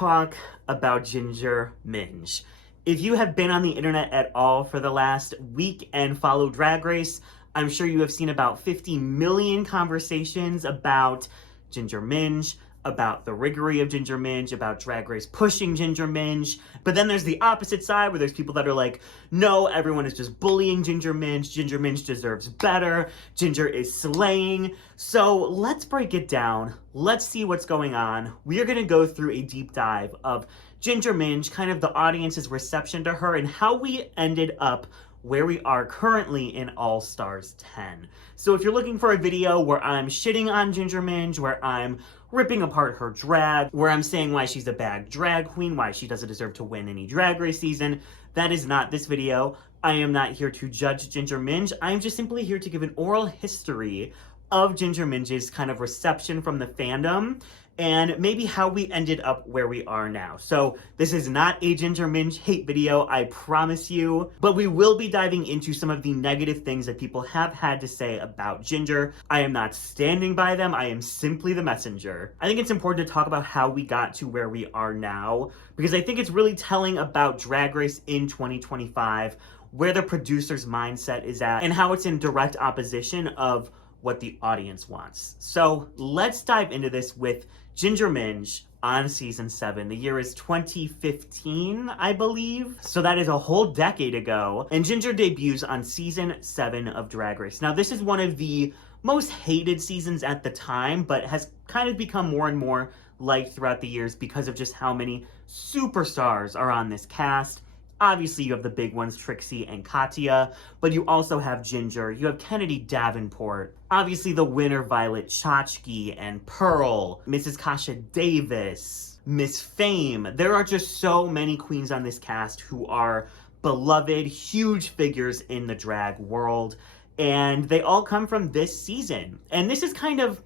talk about Ginger Minj. If you have been on the internet at all for the last week and followed Drag Race, I'm sure you have seen about 50 million conversations about Ginger Minj, about the riggery of Ginger Minj, about Drag Race pushing Ginger Minj. But then there's the opposite side where there's people that are like, no, everyone is just bullying Ginger Minj. Ginger Minj deserves better. Ginger is slaying. So let's break it down. Let's see what's going on. We are going to go through a deep dive of Ginger Minj, kind of the audience's reception to her, and how we ended up where we are currently in All Stars 10. So if you're looking for a video where I'm shitting on Ginger Minj, where I'm ripping apart her drag, where I'm saying why she's a bad drag queen, why she doesn't deserve to win any Drag Race season, that is not this video. I am not here to judge Ginger Minj. I am just simply here to give an oral history of Ginger Minj's kind of reception from the fandom and maybe how we ended up where we are now. So this is not a Ginger Minj hate video, I promise you, but we will be diving into some of the negative things that people have had to say about Ginger. I am not standing by them, I am simply the messenger. I think it's important to talk about how we got to where we are now, because I think it's really telling about Drag Race in 2025, where the producer's mindset is at, and how it's in direct opposition of what the audience wants. So let's dive into this with Ginger Minj on season 7. The year is 2015, I believe. So that is a whole decade ago. And Ginger debuts on season 7 of Drag Race. Now this is one of the most hated seasons at the time, but has kind of become more and more liked throughout the years because of just how many superstars are on this cast. Obviously, you have the big ones, Trixie and Katya, but you also have Ginger, you have Kennedy Davenport, obviously the winner, Violet Chachki and Pearl, Mrs. Kasha Davis, Miss Fame. There are just so many queens on this cast who are beloved, huge figures in the drag world, and they all come from this season. And this is kind of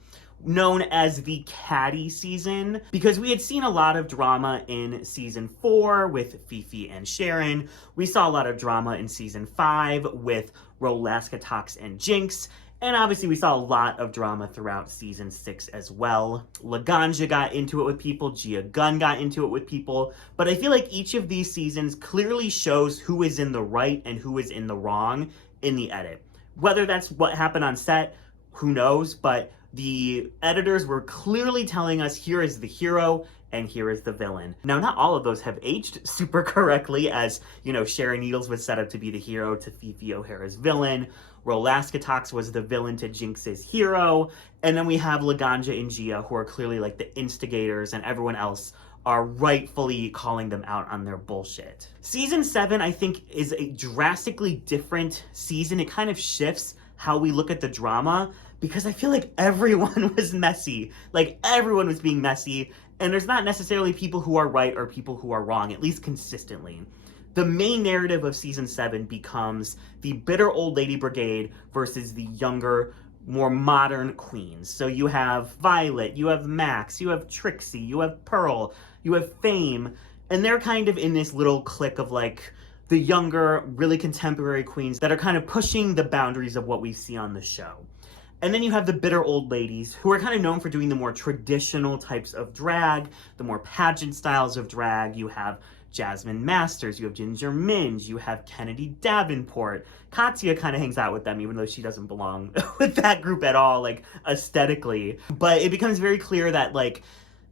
known as the catty season because we had seen a lot of drama in season 4 with Fifi and Sharon. We saw a lot of drama in season 5 with Rolaska, Tox, and Jinx. And obviously we saw a lot of drama throughout season 6 as well. Laganja got into it with people, Gia Gunn got into it with people, but I feel like each of these seasons clearly shows who is in the right and who is in the wrong in the edit. Whether that's what happened on set, who knows, but the editors were clearly telling us here is the hero and here is the villain. Now, not all of those have aged super correctly, as, you know, Sharon Needles was set up to be the hero to Fifi O'Hara's villain. Rolaska Tox was the villain to Jinx's hero. And then we have Laganja and Gia, who are clearly like the instigators, and everyone else are rightfully calling them out on their bullshit. Season 7, I think, is a drastically different season. It kind of shifts how we look at the drama, because I feel like everyone was messy. Like, everyone was being messy, and there's not necessarily people who are right or people who are wrong, at least consistently. The main narrative of season 7 becomes the bitter old lady brigade versus the younger, more modern queens. So you have Violet, you have Max, you have Trixie, you have Pearl, you have Fame, and they're kind of in this little clique of like the younger, really contemporary queens that are kind of pushing the boundaries of what we see on the show. And then you have the bitter old ladies, who are kind of known for doing the more traditional types of drag, the more pageant styles of drag. You have Jasmine Masters, you have Ginger Minj, you have Kennedy Davenport. Katya kind of hangs out with them, even though she doesn't belong with that group at all, like, aesthetically. But it becomes very clear that, like,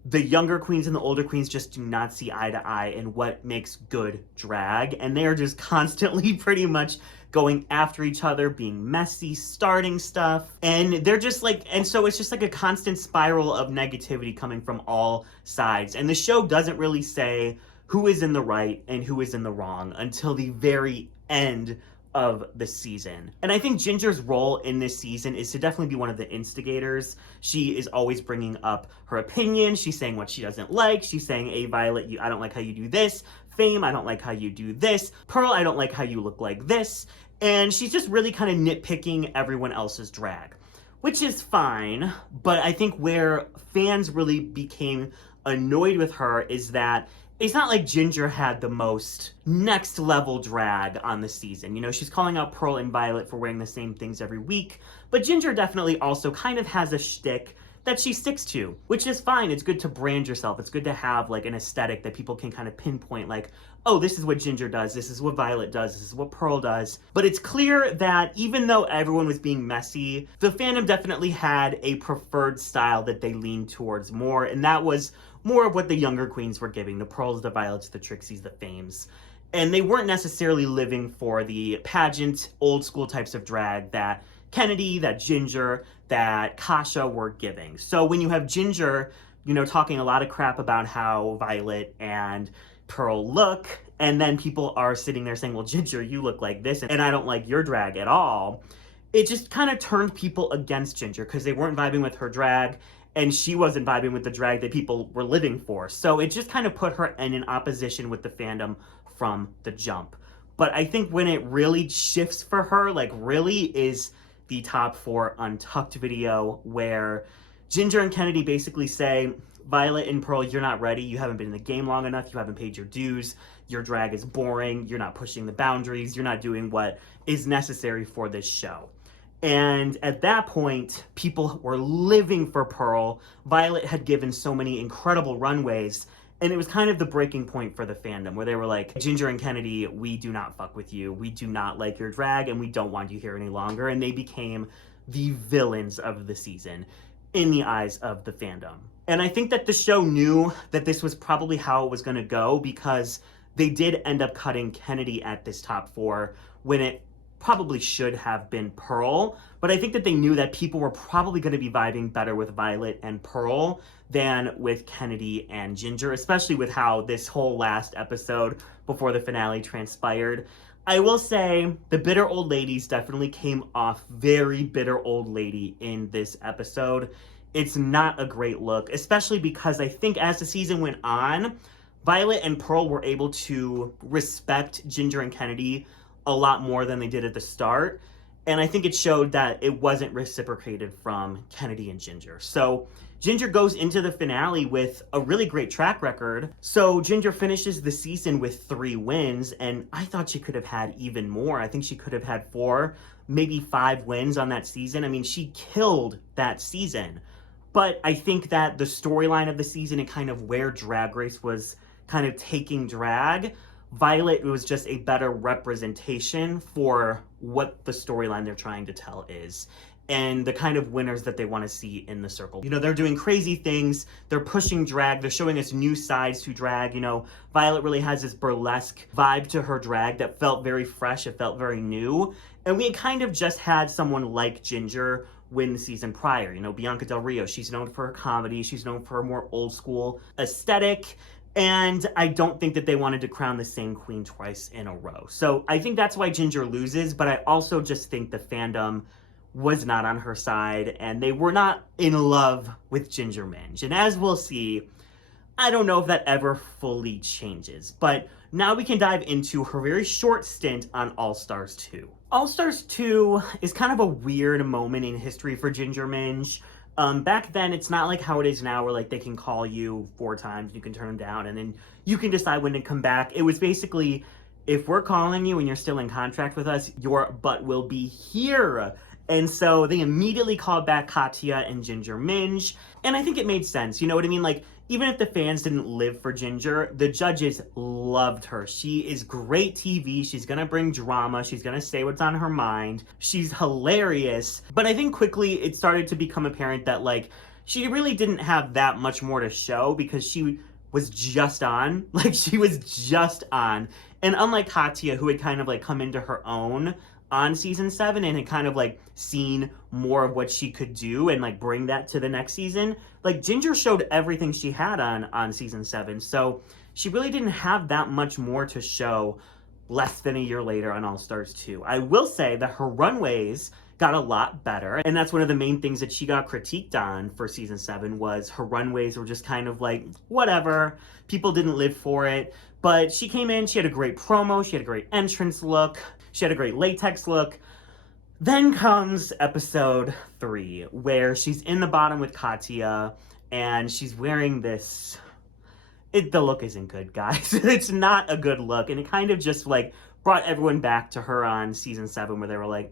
the younger queens and the older queens just do not see eye to eye in what makes good drag, and they are just constantly pretty much going after each other, being messy, starting stuff, and they're just like, and so it's just like a constant spiral of negativity coming from all sides. And the show doesn't really say who is in the right and who is in the wrong until the very end of the season. And I think Ginger's role in this season is to definitely be one of the instigators. She is always bringing up her opinion. She's saying what she doesn't like. She's saying, hey, Violet, I don't like how you do this. Fame, I don't like how you do this. Pearl, I don't like how you look like this. And she's just really kind of nitpicking everyone else's drag, which is fine. But I think where fans really became annoyed with her is that it's not like Ginger had the most next level drag on the season. You know, she's calling out Pearl and Violet for wearing the same things every week, but Ginger definitely also kind of has a shtick that she sticks to, which is fine. It's good to brand yourself. It's good to have like an aesthetic that people can kind of pinpoint, like, oh, this is what Ginger does, this is what Violet does, this is what Pearl does. But it's clear that even though everyone was being messy, the fandom definitely had a preferred style that they leaned towards more, and that was more of what the younger queens were giving, the Pearls, the Violets, the Trixies, the Fames. And they weren't necessarily living for the pageant, old school types of drag that Kennedy, that Ginger, that Kasha were giving. So when you have Ginger, you know, talking a lot of crap about how Violet and Pearl look, and then people are sitting there saying, well, Ginger, you look like this, and I don't like your drag at all, it just kind of turned people against Ginger because they weren't vibing with her drag, and she wasn't vibing with the drag that people were living for. So it just kind of put her in an opposition with the fandom from the jump. But I think when it really shifts for her, like really is the top 4 Untucked video, where Ginger and Kennedy basically say, Violet and Pearl, you're not ready. You haven't been in the game long enough. You haven't paid your dues. Your drag is boring. You're not pushing the boundaries. You're not doing what is necessary for this show. And at that point, people were living for Pearl. Violet had given so many incredible runways, and it was kind of the breaking point for the fandom, where they were like, Ginger and Kennedy, we do not fuck with you. We do not like your drag, and we don't want you here any longer. And they became the villains of the season in the eyes of the fandom. And I think that the show knew that this was probably how it was going to go, because they did end up cutting Kennedy at this top 4 when it probably should have been Pearl. But I think that they knew that people were probably going to be vibing better with Violet and Pearl than with Kennedy and Ginger, especially with how this whole last episode before the finale transpired. I will say the bitter old ladies definitely came off very bitter old lady in this episode. It's not a great look, especially because I think as the season went on, Violet and Pearl were able to respect Ginger and Kennedy a lot more than they did at the start. And I think it showed that it wasn't reciprocated from Kennedy and Ginger. So Ginger goes into the finale with a really great track record. So Ginger finishes the season with 3 wins, and I thought she could have had even more. I think she could have had 4, maybe 5 wins on that season. I mean, she killed that season. But I think that the storyline of the season and kind of where Drag Race was kind of taking drag, Violet was just a better representation for what the storyline they're trying to tell is, and the kind of winners that they want to see in the circle. You know, they're doing crazy things, they're pushing drag, they're showing us new sides to drag. You know, Violet really has this burlesque vibe to her drag that felt very fresh, it felt very new, and we had kind of just had someone like Ginger win the season prior. You know, Bianca Del Rio, she's known for her comedy, she's known for a more old school aesthetic, and I don't think that they wanted to crown the same queen twice in a row. So I think that's why Ginger loses, but I also just think the fandom was not on her side, and they were not in love with Ginger Minj. And as we'll see, I don't know if that ever fully changes. But now we can dive into her very short stint on All Stars 2. All Stars 2 is kind of a weird moment in history for Ginger Minj. Back then, it's not like how it is now, where like they can call you 4 times, you can turn them down, and then you can decide when to come back. It was basically, if we're calling you and you're still in contract with us, your butt will be here. And so they immediately called back Katya and Ginger Minj, and I think it made sense. You know what I mean? Like, even if the fans didn't live for Ginger, the judges loved her. She is great TV. She's gonna bring drama. She's gonna say what's on her mind. She's hilarious. But I think quickly it started to become apparent that, like, she really didn't have that much more to show, because she was just on. Like, she was just on. And unlike Katya, who had kind of like come into her own on season 7 and had kind of like seen more of what she could do and like bring that to the next season, like Ginger showed everything she had on season 7. So she really didn't have that much more to show less than a year later on All Stars 2. I will say that her runways got a lot better, and that's one of the main things that she got critiqued on for season 7, was her runways were just kind of like, whatever, people didn't live for it. But she came in, she had a great promo, she had a great entrance look, she had a great latex look. Then comes episode 3, where she's in the bottom with Katya, and she's wearing this, the look isn't good, guys. It's not a good look, and it kind of just like brought everyone back to her on season 7, where they were like,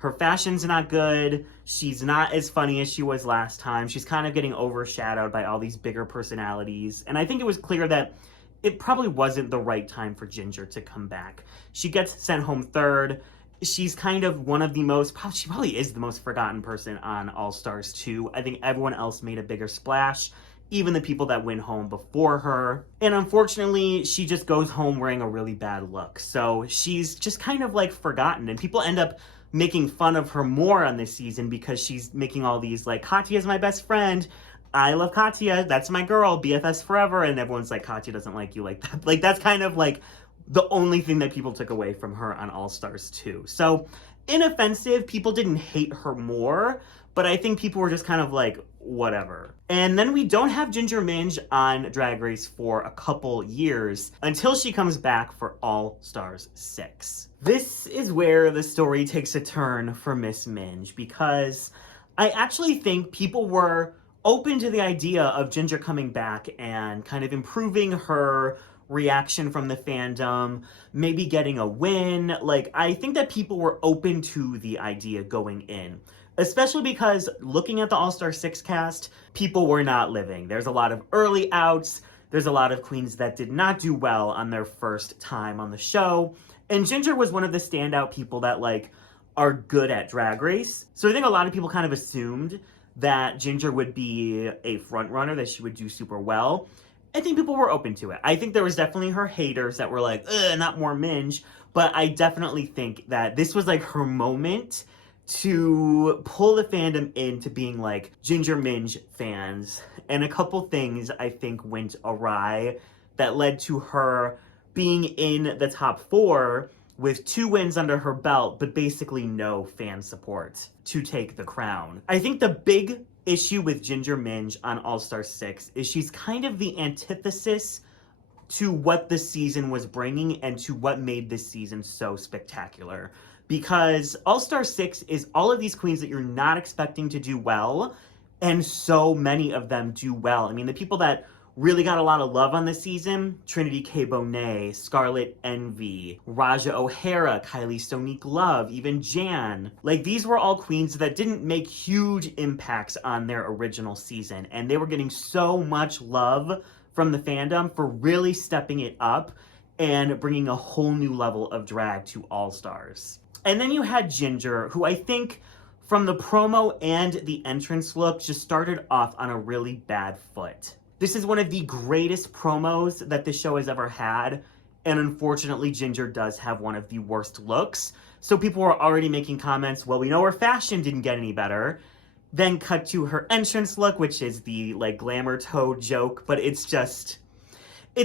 Her fashion's not good. She's not as funny as she was last time. She's kind of getting overshadowed by all these bigger personalities. And I think it was clear that it probably wasn't the right time for Ginger to come back. She gets sent home third. She's kind of one of the most, she probably is the most forgotten person on All Stars 2. I think everyone else made a bigger splash, even the people that went home before her. And unfortunately, she just goes home wearing a really bad look. So she's just kind of like forgotten, and people end up making fun of her more on this season because she's making all these like, Katya's my best friend. I love Katya. That's my girl. BFS forever. And everyone's like, Katya doesn't like you like that. Like, that's kind of like the only thing that people took away from her on All Stars 2. So inoffensive, people didn't hate her more, but I think people were just kind of like, whatever. And then we don't have Ginger Minj on Drag Race for a couple years until she comes back for All Stars 6. This is where the story takes a turn for Miss Minj, because I actually think people were open to the idea of Ginger coming back and kind of improving her reaction from the fandom, maybe getting a win. Like, I think that people were open to the idea going in, especially because looking at the All-Star 6 cast, people were not living. There's a lot of early outs. There's a lot of queens that did not do well on their first time on the show. And Ginger was one of the standout people that like are good at Drag Race. So I think a lot of people kind of assumed that Ginger would be a front runner, that she would do super well. I think people were open to it. I think there was definitely her haters that were like, ugh, not more Minj. But I definitely think that this was like her moment to pull the fandom into being like Ginger Minj fans. And a couple things I think went awry that led to her being in the top 4 with 2 wins under her belt, but basically no fan support to take the crown. I think the big issue with Ginger Minj on All-Star 6 is she's kind of the antithesis to what the season was bringing and to what made this season so spectacular. Because All-Star 6 is all of these queens that you're not expecting to do well, and so many of them do well. I mean, the people that really got a lot of love on this season: Trinity K. Bonet, Scarlet Envy, Raja O'Hara, Kylie Sonique Love, even Jan. Like, these were all queens that didn't make huge impacts on their original season, and they were getting so much love from the fandom for really stepping it up and bringing a whole new level of drag to All Stars. And then you had Ginger, who I think from the promo and the entrance look just started off on a really bad foot. This is one of the greatest promos that the show has ever had, and unfortunately Ginger does have one of the worst looks. So people were already making comments, well, we know her fashion didn't get any better. Then cut to her entrance look, which is the like glamour toad joke, but it's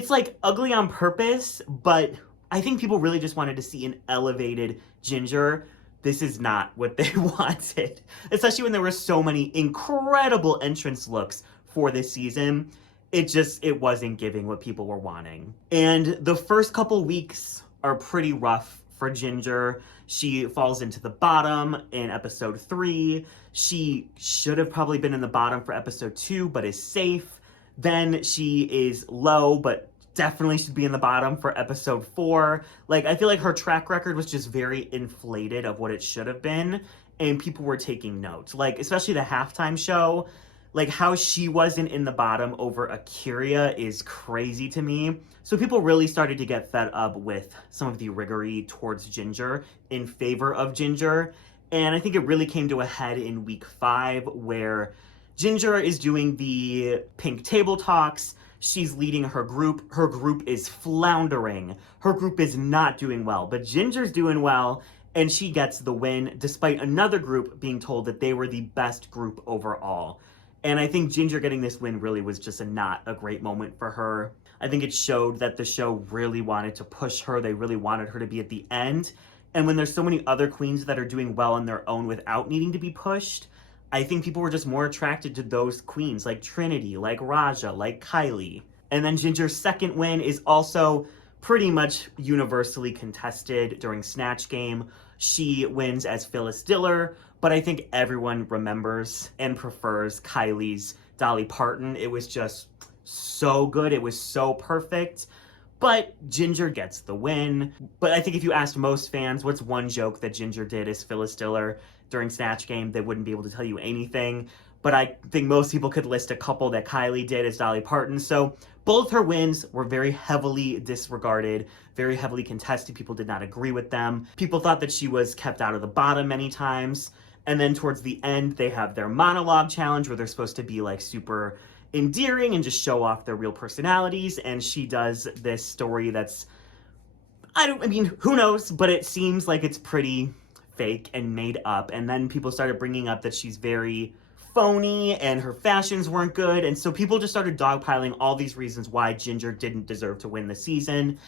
like ugly on purpose, but I think people really just wanted to see an elevated Ginger. This is not what they wanted, especially when there were so many incredible entrance looks for this season. It wasn't giving what people were wanting. And the first couple weeks are pretty rough for Ginger. She falls into the bottom in episode 3. She should have probably been in the bottom for episode 2, but is safe. Then she is low, but definitely should be in the bottom for episode 4. Like, I feel like her track record was just very inflated of what it should have been, and people were taking note. Like, especially the halftime show, like how she wasn't in the bottom over Akira is crazy to me. So people really started to get fed up with some of the riggery towards Ginger in favor of Ginger. And I think it really came to a head in week 5, where Ginger is doing the pink table talks. She's leading her group. Her group is floundering. Her group is not doing well, but Ginger's doing well, and she gets the win despite another group being told that they were the best group overall. And I think Ginger getting this win really was just not a great moment for her. I think it showed that the show really wanted to push her. They really wanted her to be at the end. And when there's so many other queens that are doing well on their own without needing to be pushed, I think people were just more attracted to those queens like Trinity, like Raja, like Kylie. And then Ginger's second win is also pretty much universally contested during Snatch Game. She wins as Phyllis Diller, but I think everyone remembers and prefers Kylie's Dolly Parton. It was just so good. It was so perfect. But Ginger gets the win. But I think if you asked most fans, what's one joke that Ginger did as Phyllis Diller during Snatch Game, they wouldn't be able to tell you anything. But I think most people could list a couple that Kylie did as Dolly Parton. So both her wins were very heavily disregarded, very heavily contested. People did not agree with them. People thought that she was kept out of the bottom many times. And then towards the end, they have their monologue challenge where they're supposed to be like super endearing and just show off their real personalities. And she does this story that's, I mean, who knows? But it seems like it's pretty fake and made up. And then people started bringing up that she's very phony and her fashions weren't good. And so people just started dogpiling all these reasons why Ginger didn't deserve to win the season.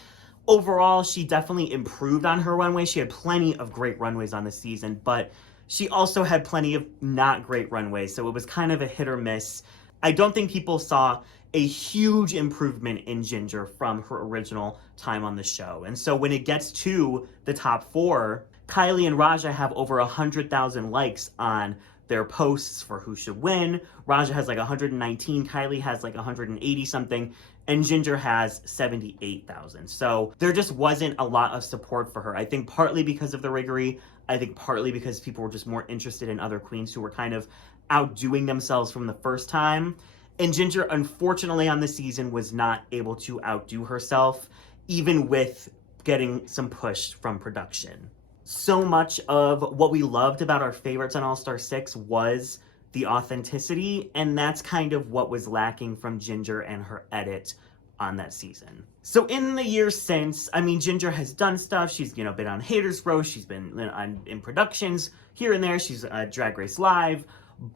Overall, she definitely improved on her runway. She had plenty of great runways on the season, but she also had plenty of not great runways. So it was kind of a hit or miss. I don't think people saw a huge improvement in Ginger from her original time on the show. And so when it gets to the top four, Kylie and Raja have over 100,000 likes on their posts for who should win. Raja has like 119, Kylie has like 180 something, and Ginger has 78,000. So there just wasn't a lot of support for her. I think partly because of the riggery, I think partly because people were just more interested in other queens who were kind of outdoing themselves from the first time. And Ginger, unfortunately, on the season was not able to outdo herself, even with getting some push from production. So much of what we loved about our favorites on All-Star 6 was the authenticity, and that's kind of what was lacking from Ginger and her edit on that season. So in the years since, I mean, Ginger has done stuff. She's, been on Haters Roast. She's been in productions here and there. She's Drag Race Live.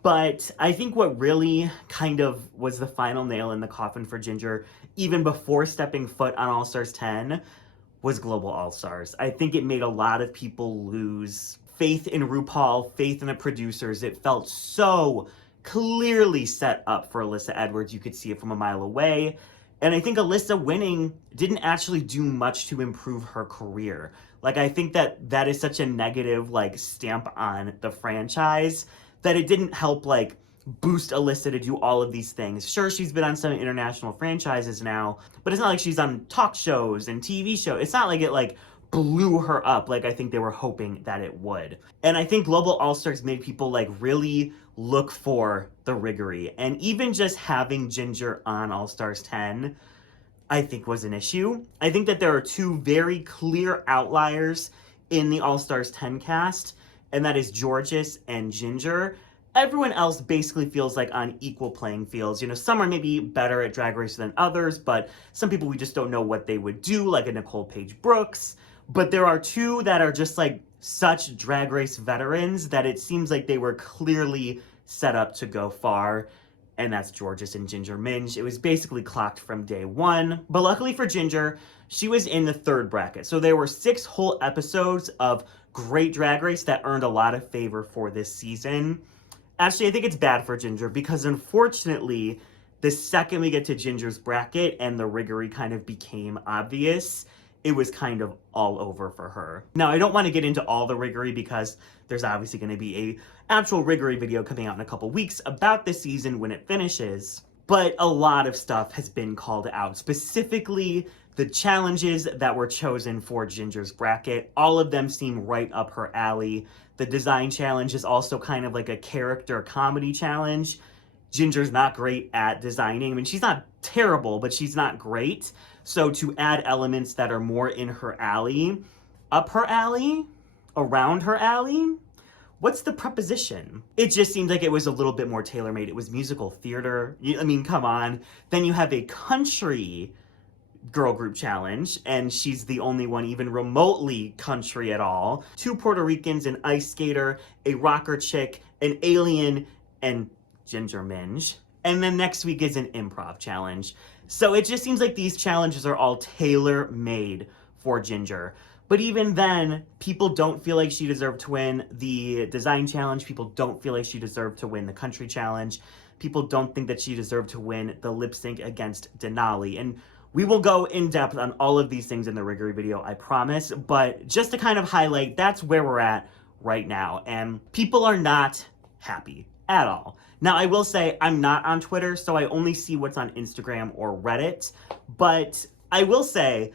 But I think what really kind of was the final nail in the coffin for Ginger, even before stepping foot on All-Stars 10, was Global All-Stars. I think it made a lot of people lose faith in RuPaul, faith in the producers. It felt so clearly set up for Alyssa Edwards. You could see it from a mile away. And I think Alyssa winning didn't actually do much to improve her career. Like, I think that is such a negative, stamp on the franchise that it didn't help, boost Alyssa to do all of these things. Sure, she's been on some international franchises now, but it's not like she's on talk shows and TV shows. It's not like it, blew her up like I think they were hoping that it would. And I think Global All-Stars made people, really look for the riggery. And even just having Ginger on All-Stars 10, I think was an issue. I think that there are two very clear outliers in the All-Stars 10 cast, and that is Jorgeous and Ginger. Everyone else basically feels like on equal playing fields. Some are maybe better at Drag Race than others, but some people we just don't know what they would do, like a Nicole Paige Brooks. But there are two that are just such Drag Race veterans that it seems like they were clearly set up to go far. And that's Jorgeous and Ginger Minj. It was basically clocked from day one. But luckily for Ginger, she was in the third bracket. So there were 6 whole episodes of great Drag Race that earned a lot of favor for this season. Actually, I think it's bad for Ginger because unfortunately, the second we get to Ginger's bracket and the riggery kind of became obvious, it was kind of all over for her. Now, I don't want to get into all the riggery because there's obviously going to be a actual riggery video coming out in a couple weeks about the season when it finishes. But a lot of stuff has been called out, specifically the challenges that were chosen for Ginger's bracket. All of them seem right up her alley. The design challenge is also kind of like a character comedy challenge. Ginger's not great at designing. I mean, she's not terrible, but she's not great. So to add elements that are more in her alley, up her alley, around her alley, what's the preposition? It just seemed like it was a little bit more tailor-made. It was musical theater. I mean, come on. Then you have a country girl group challenge, and she's the only one even remotely country at all. 2 Puerto Ricans, an ice skater, a rocker chick, an alien, and Ginger Minj. And then next week is an improv challenge. So it just seems like these challenges are all tailor-made for Ginger. But even then, people don't feel like she deserved to win the design challenge. People don't feel like she deserved to win the country challenge. People don't think that she deserved to win the lip sync against Denali. And we will go in depth on all of these things in the riggery video, I promise. But just to kind of highlight, that's where we're at right now. And people are not happy at all. Now, I will say I'm not on Twitter, so I only see what's on Instagram or Reddit. But I will say,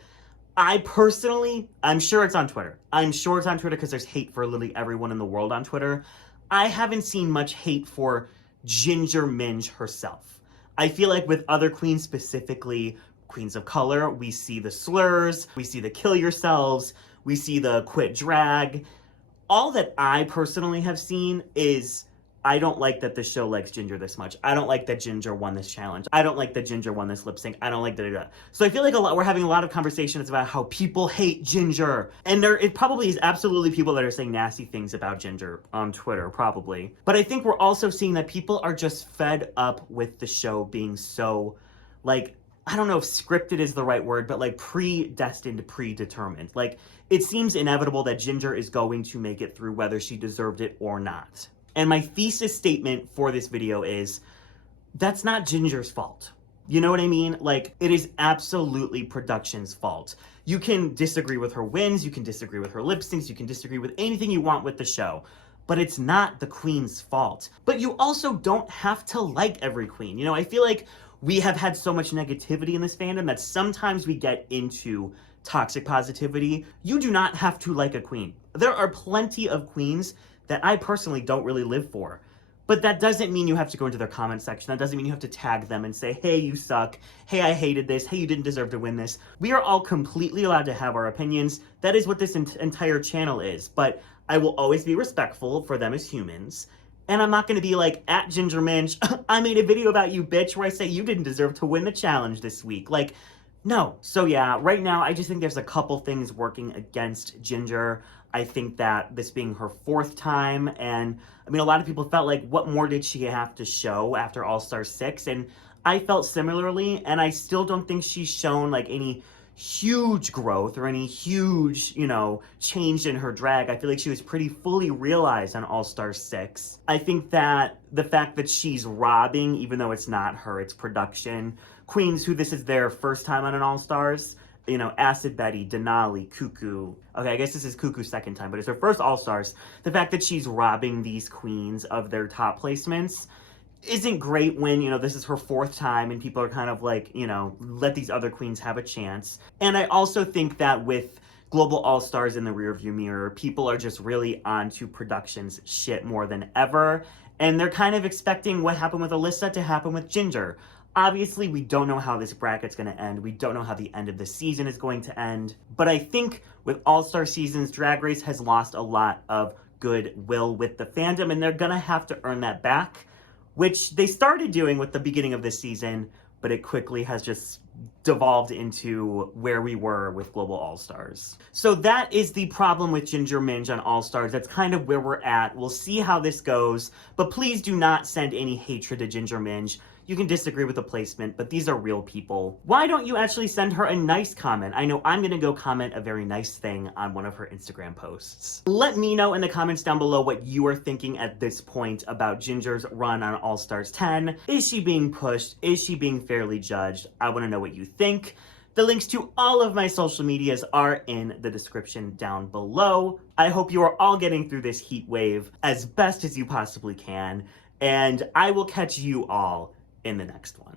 I personally, I'm sure it's on Twitter. I'm sure it's on Twitter because there's hate for literally everyone in the world on Twitter. I haven't seen much hate for Ginger Minj herself. I feel like with other queens, specifically queens of color, we see the slurs, we see the kill yourselves, we see the quit drag. All that I personally have seen is I don't like that the show likes Ginger this much. I don't like that Ginger won this challenge. I don't like that Ginger won this lip sync. I don't like that. So I feel like we're having a lot of conversations about how people hate Ginger. And it probably is absolutely people that are saying nasty things about Ginger on Twitter, probably. But I think we're also seeing that people are just fed up with the show being so, like, I don't know if scripted is the right word, but like predestined, predetermined. Like, it seems inevitable that Ginger is going to make it through whether she deserved it or not. And my thesis statement for this video is, that's not Ginger's fault. You know what I mean? Like, it is absolutely production's fault. You can disagree with her wins, you can disagree with her lip syncs, you can disagree with anything you want with the show, but it's not the queen's fault. But you also don't have to like every queen. You know, I feel like we have had so much negativity in this fandom that sometimes we get into toxic positivity. You do not have to like a queen. There are plenty of queens that I personally don't really live for. But that doesn't mean you have to go into their comment section. That doesn't mean you have to tag them and say, hey, you suck. Hey, I hated this. Hey, you didn't deserve to win this. We are all completely allowed to have our opinions. That is what this entire channel is. But I will always be respectful for them as humans. And I'm not going to be like, at Ginger Minj, I made a video about you, bitch, where I say you didn't deserve to win the challenge this week. Like, no. So yeah, right now, I just think there's a couple things working against Ginger. I think that this being her 4th time, and I mean, a lot of people felt like, what more did she have to show after All-Star 6? And I felt similarly, and I still don't think she's shown like any huge growth or any huge, you know, change in her drag. I feel like she was pretty fully realized on All-Star 6. I think that the fact that she's robbing, even though it's not her, it's production, queens who this is their first time on an All-Stars, you know, Acid Betty, Denali, Cuckoo. Okay, I guess this is Cuckoo's 2nd time, but it's her first All-Stars. The fact that she's robbing these queens of their top placements isn't great when, you know, this is her 4th time and people are kind of like, you know, let these other queens have a chance. And I also think that with Global All-Stars in the rearview mirror, people are just really onto production's shit more than ever. And they're kind of expecting what happened with Alyssa to happen with Ginger. Obviously, we don't know how this bracket's going to end. We don't know how the end of the season is going to end. But I think with All-Star seasons, Drag Race has lost a lot of goodwill with the fandom, and they're going to have to earn that back, which they started doing with the beginning of this season, but it quickly has just devolved into where we were with Global All-Stars. So that is the problem with Ginger Minj on All-Stars. That's kind of where we're at. We'll see how this goes, but please do not send any hatred to Ginger Minj. You can disagree with the placement, but these are real people. Why don't you actually send her a nice comment? I know I'm gonna go comment a very nice thing on one of her Instagram posts. Let me know in the comments down below what you are thinking at this point about Ginger's run on All-Stars 10. Is she being pushed? Is she being fairly judged? I wanna know what you think. The links to all of my social medias are in the description down below. I hope you are all getting through this heat wave as best as you possibly can, and I will catch you all in the next one.